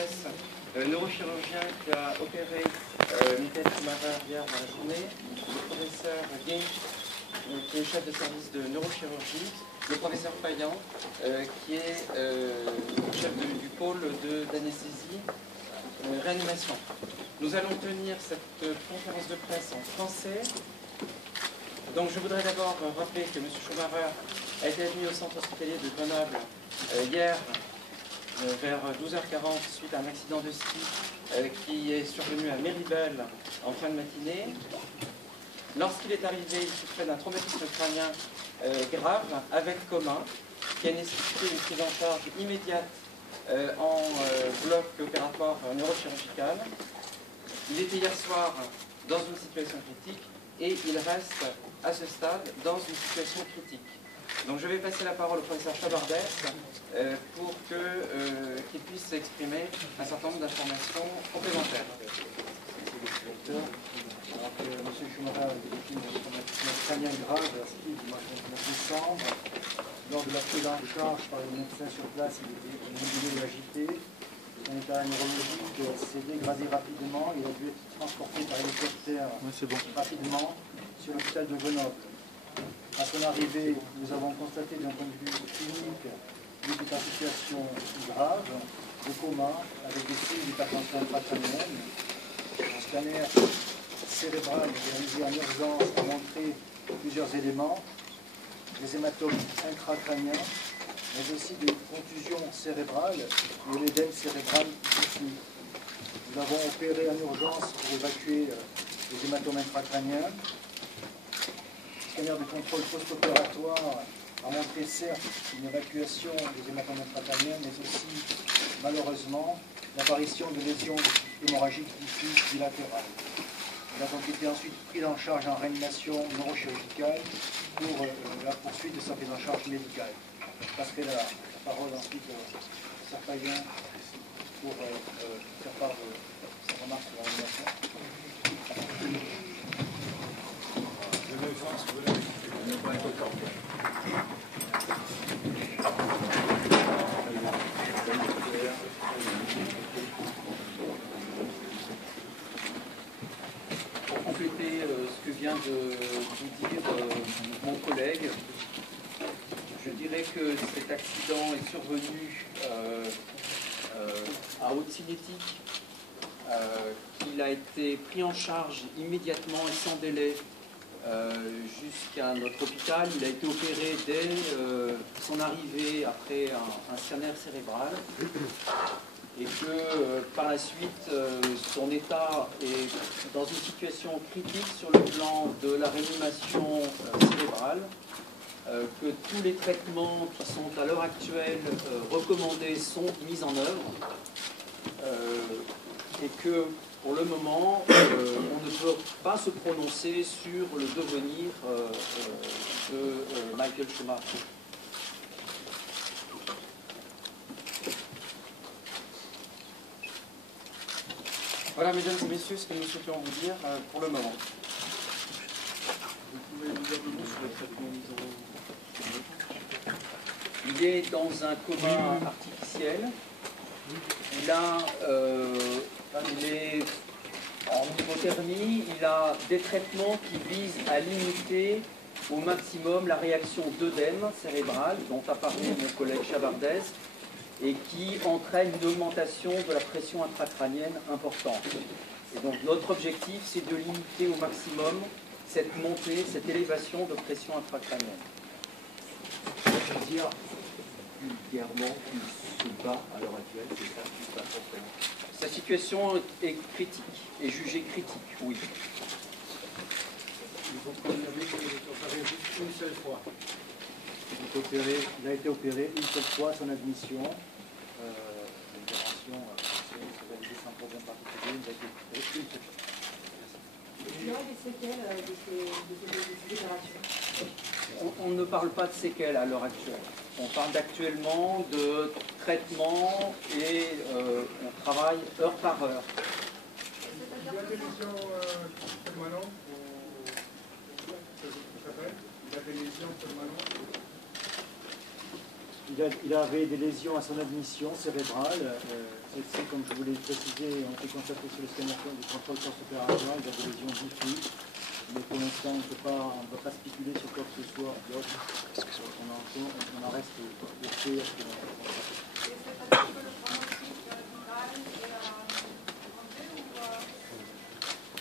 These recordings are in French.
Bardès, neurochirurgien qui a opéré Michael Schumacher hier dans la journée, le professeur Ginch, qui est chef de service de neurochirurgie, le professeur Payan, qui est chef du pôle d'anesthésie réanimation. Nous allons tenir cette conférence de presse en français. Donc je voudrais d'abord rappeler que M. Schumacher a été admis au centre hospitalier de Grenoble hier vers 12h40 suite à un accident de ski qui est survenu à Méribel en fin de matinée. Lorsqu'il est arrivé, il souffrait d'un traumatisme crânien grave avec coma qui a nécessité une prise en charge immédiate en bloc opératoire neurochirurgical. Il était hier soir dans une situation critique et il reste à ce stade dans une situation critique. Donc je vais passer la parole au professeur Chabardès pour qu'il puisse exprimer un certain nombre d'informations complémentaires. Alors que M. Schumacher a été victime d'un traumatisme crânien grave à ski du mois de décembre. Lors de la prise en charge par les médecins sur place, il était obnubilé et agité. Son état neurologique s'est dégradé rapidement. Il a dû être transporté par hélicoptère rapidement sur l'hôpital de Grenoble. À son arrivée, nous avons constaté d'un point de vue clinique qu'il était en situation grave, de coma, avec des signes d'hypertension intracrânienne. Un scanner cérébral réalisé en urgence a montré plusieurs éléments, des hématomes intracrâniens, mais aussi des contusions cérébrales et l'édème cérébral diffus. Nous avons opéré en urgence pour évacuer les hématomes intracrâniens. Le scanner de contrôle post-opératoire a montré certes une évacuation des hématomes intracrâniens, mais aussi, malheureusement, l'apparition de lésions hémorragiques diffuses bilatérales. Il a donc été ensuite pris en charge en réanimation neurochirurgicale pour la poursuite de sa prise en charge médicale. Je passerai la parole ensuite à M. Payan pour faire part de sa remarque sur la réanimation. Pour compléter ce que vient de vous dire mon collègue, je dirais que cet accident est survenu à Haute-Cinétique, qu'il a été pris en charge immédiatement et sans délai jusqu'à notre hôpital. Il a été opéré dès son arrivée après un scanner cérébral et que par la suite son état est dans une situation critique sur le plan de la réanimation cérébrale, que tous les traitements qui sont à l'heure actuelle recommandés sont mis en œuvre et que pour le moment, on ne peut pas se prononcer sur le devenir de Michael Schumacher. Voilà, mesdames et messieurs, ce que nous souhaitions vous dire pour le moment. Vous pouvez nous dire plus sur le traitement mis en œuvre? Il est dans un coma artificiel. Il est en hypothermie, il a des traitements qui visent à limiter au maximum la réaction d'œdème cérébral, dont a parlé mon collègue Chabardès, et qui entraîne une augmentation de la pression intracrânienne importante. Et donc notre objectif, c'est de limiter au maximum cette montée, cette élévation de pression intracrânienne. C'est-à-dire vulgairement qu'il se bat à l'heure actuelle, c'est ça qui se passe en fait. Sa situation est critique, est jugée critique, oui. Vous comprenez que ça arrive juste une seule fois. Il a été opéré une seule fois, son admission. L'opération s'est réalisée sans problème particulier. Il a été opéré une seule fois. Il y aura des séquelles de ces opérations? On ne parle pas de séquelles à l'heure actuelle. On parle d'actuellement de traitement et on travaille heure par heure. Il y a des lésions permanentes Il y a des lésions permanentes Il avait des lésions à son admission cérébrale Celles-ci, comme je vous l'ai précisé, ont été constatées sur le scanner du contrôle post-opératoire. Il y a des lésions diffuses. Mais pour l'instant, on ne va pas spéculer sur quoi que ce soit d'autre. On en reste au fait à ce que l'on constate.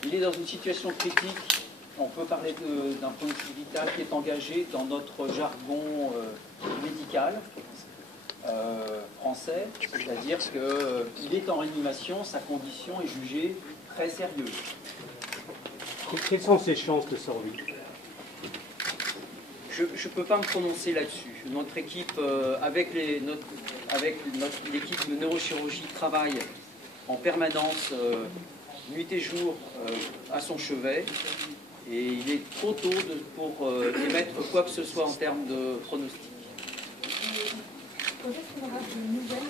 Il est dans une situation critique. On peut parler d'un point de vue vital qui est engagé dans notre jargon médical français, c'est-à-dire qu'il est en réanimation, sa condition est jugée très sérieuse. Quelles sont ses chances de survie? Je ne peux pas me prononcer là-dessus. Notre équipe, avec l'équipe de neurochirurgie, travaille en permanence, nuit et jour, à son chevet. Et il est trop tôt pour émettre quoi que ce soit en termes de pronostic. Quand est-ce qu'on aura de nouvelles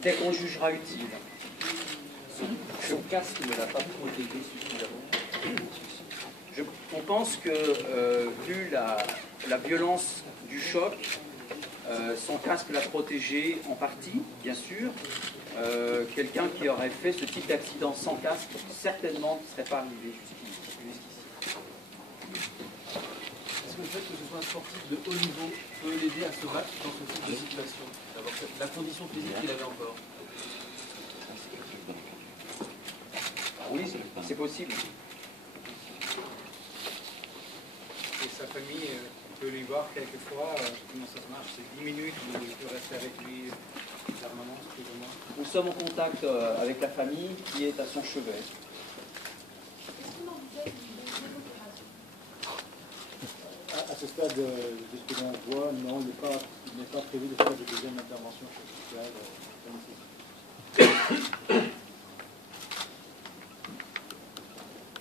Dès qu'on jugera utile. Son casque ne l'a pas protégé suffisamment. On pense que, vu la violence du choc, son casque l'a protégé en partie, bien sûr. Quelqu'un qui aurait fait ce type d'accident sans casque, certainement ne serait pas arrivé jusqu'ici. Est-ce que le fait que ce soit un sportif de haut niveau peut l'aider à se battre dans ce type de situation, d'avoir la condition physique qu'il avait encore? Oui, c'est possible. Et sa famille peut lui voir quelquefois, comment ça se marche, c'est 10 minutes où il peut rester avec lui permanence, plus ou moins. Nous sommes en contact avec la famille qui est à son chevet. Est-ce qu'on envisage une deuxième opération? À ce stade, de ce que l'on voit, non, il n'est pas prévu de faire de deuxième intervention chirurgicale.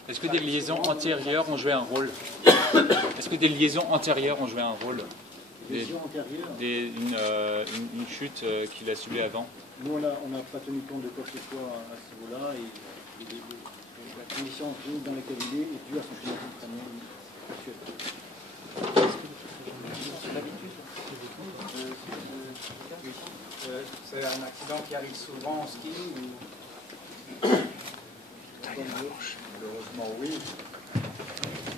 Est-ce que des liaisons antérieures ont joué un rôle? Est-ce que des liaisons antérieures ont joué un rôle? Lésions antérieures? Une chute qu'il a subie avant? Nous, on n'a pas tenu compte de quoi que ce soit à ce niveau-là. Et la condition clinique dans laquelle il est due à son traumatisme crânien actuel. C'est un accident qui arrive souvent en ski ou...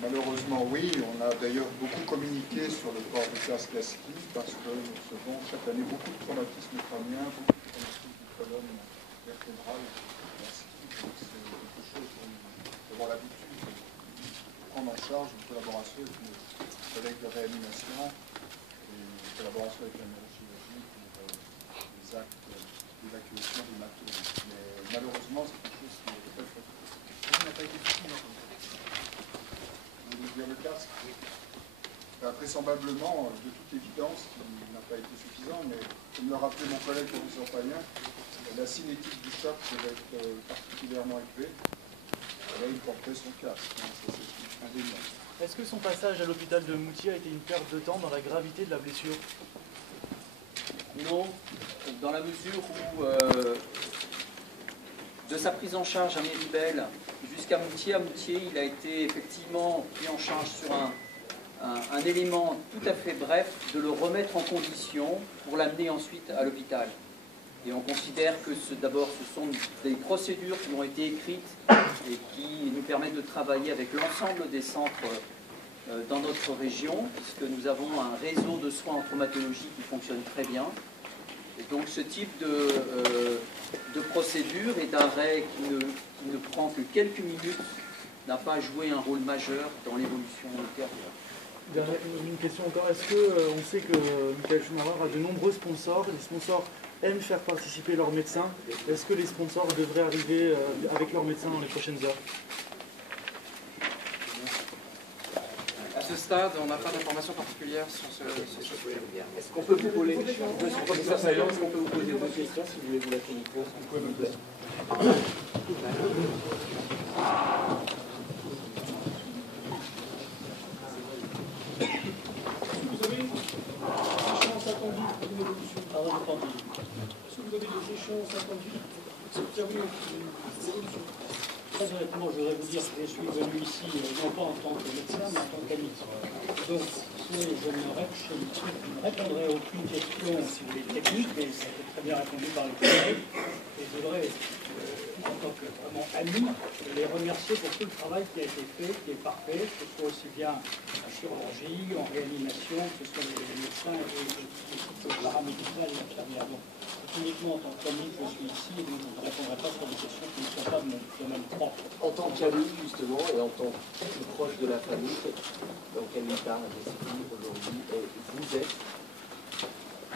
Malheureusement, oui. On a d'ailleurs beaucoup communiqué sur le port de casque à ski parce que nous recevons chaque année beaucoup de traumatismes crâniens, beaucoup de traumatismes de colonne vertébrale à ski. Donc c'est quelque chose dont nous avons l'habitude de prendre en charge en collaboration avec nos collègues de réanimation et en collaboration avec la neurochirurgie pour les actes d'évacuation du matos. Mais malheureusement, c'est quelque chose qui est très fréquent. Ça n'a pas été suffisant. Vous voulez dire le casque? Vraisemblablement, de toute évidence, il n'a pas été suffisant, mais comme l'a rappelé mon collègue professeur Payen, la cinétique du choc devait être particulièrement élevée. Là, il portait son casque, hein, ça c'est indéniable. Est-ce que son passage à l'hôpital de Moutier a été une perte de temps dans la gravité de la blessure? Non, dans la mesure où, de sa prise en charge à Méribel jusqu'à Moutier, il a été effectivement pris en charge sur un élément tout à fait bref, de le remettre en condition pour l'amener ensuite à l'hôpital. Et on considère que d'abord ce sont des procédures qui ont été écrites et qui nous permettent de travailler avec l'ensemble des centres dans notre région, puisque nous avons un réseau de soins en traumatologie qui fonctionne très bien. Et donc ce type de procédure et d'arrêt qui ne prend que quelques minutes n'a pas joué un rôle majeur dans l'évolution ultérieure. Une question encore, est-ce qu'on sait que Michael Schumacher a de nombreux sponsors, les sponsors aiment faire participer leurs médecins, est-ce que les sponsors devraient arriver avec leurs médecins dans les prochaines heures? À ce stade, on n'a pas d'informations particulières sur ce sujet. Est-ce qu'on peut vous poser des questions? Est-ce qu'on peut vous poser deux questions si vous voulez vous la communiquer? Vous avez une échéance attendue pour une évolution? Est-ce que vous avez des échéances attendues pour observer une évolution? Très honnêtement, je voudrais vous dire que je suis venu ici, non pas en tant que médecin, mais en tant qu'ami. Donc, écoutez, je ne répondrai à aucune question, si vous voulez, technique, mais ça a été très bien répondu par les collègues. Et je voudrais, en tant que vraiment ami, les remercier pour tout le travail qui a été fait, qui est parfait, que ce soit aussi bien en chirurgie, en réanimation, que ce soit les médecins et le paramédical et l'infirmière. Donc, uniquement en tant qu'ami, je suis ici et donc je ne répondrai pas sur des questions qui ne sont pas de mon domaine propre. En tant qu'ami, justement, et en tant que proche de la famille, dans quel état aujourd'hui vous êtes?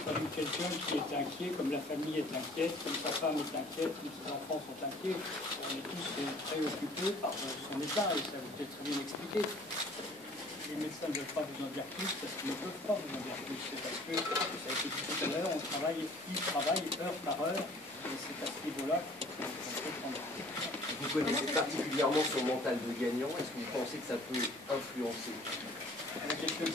Quelqu'un qui est inquiet, comme la famille est inquiète, comme sa femme est inquiète, comme ses enfants sont inquiets. On est tous préoccupés par son état et ça vous est très bien expliqué. Les médecins ne veulent pas vous en dire plus parce qu'ils ne peuvent pas vous en dire plus. C'est parce que, ça a été dit tout à l'heure, ils travaillent heure par heure et c'est à ce niveau-là qu'on peut prendre. Vous connaissez particulièrement son mental de gagnant. Est-ce que vous pensez que ça peut influencer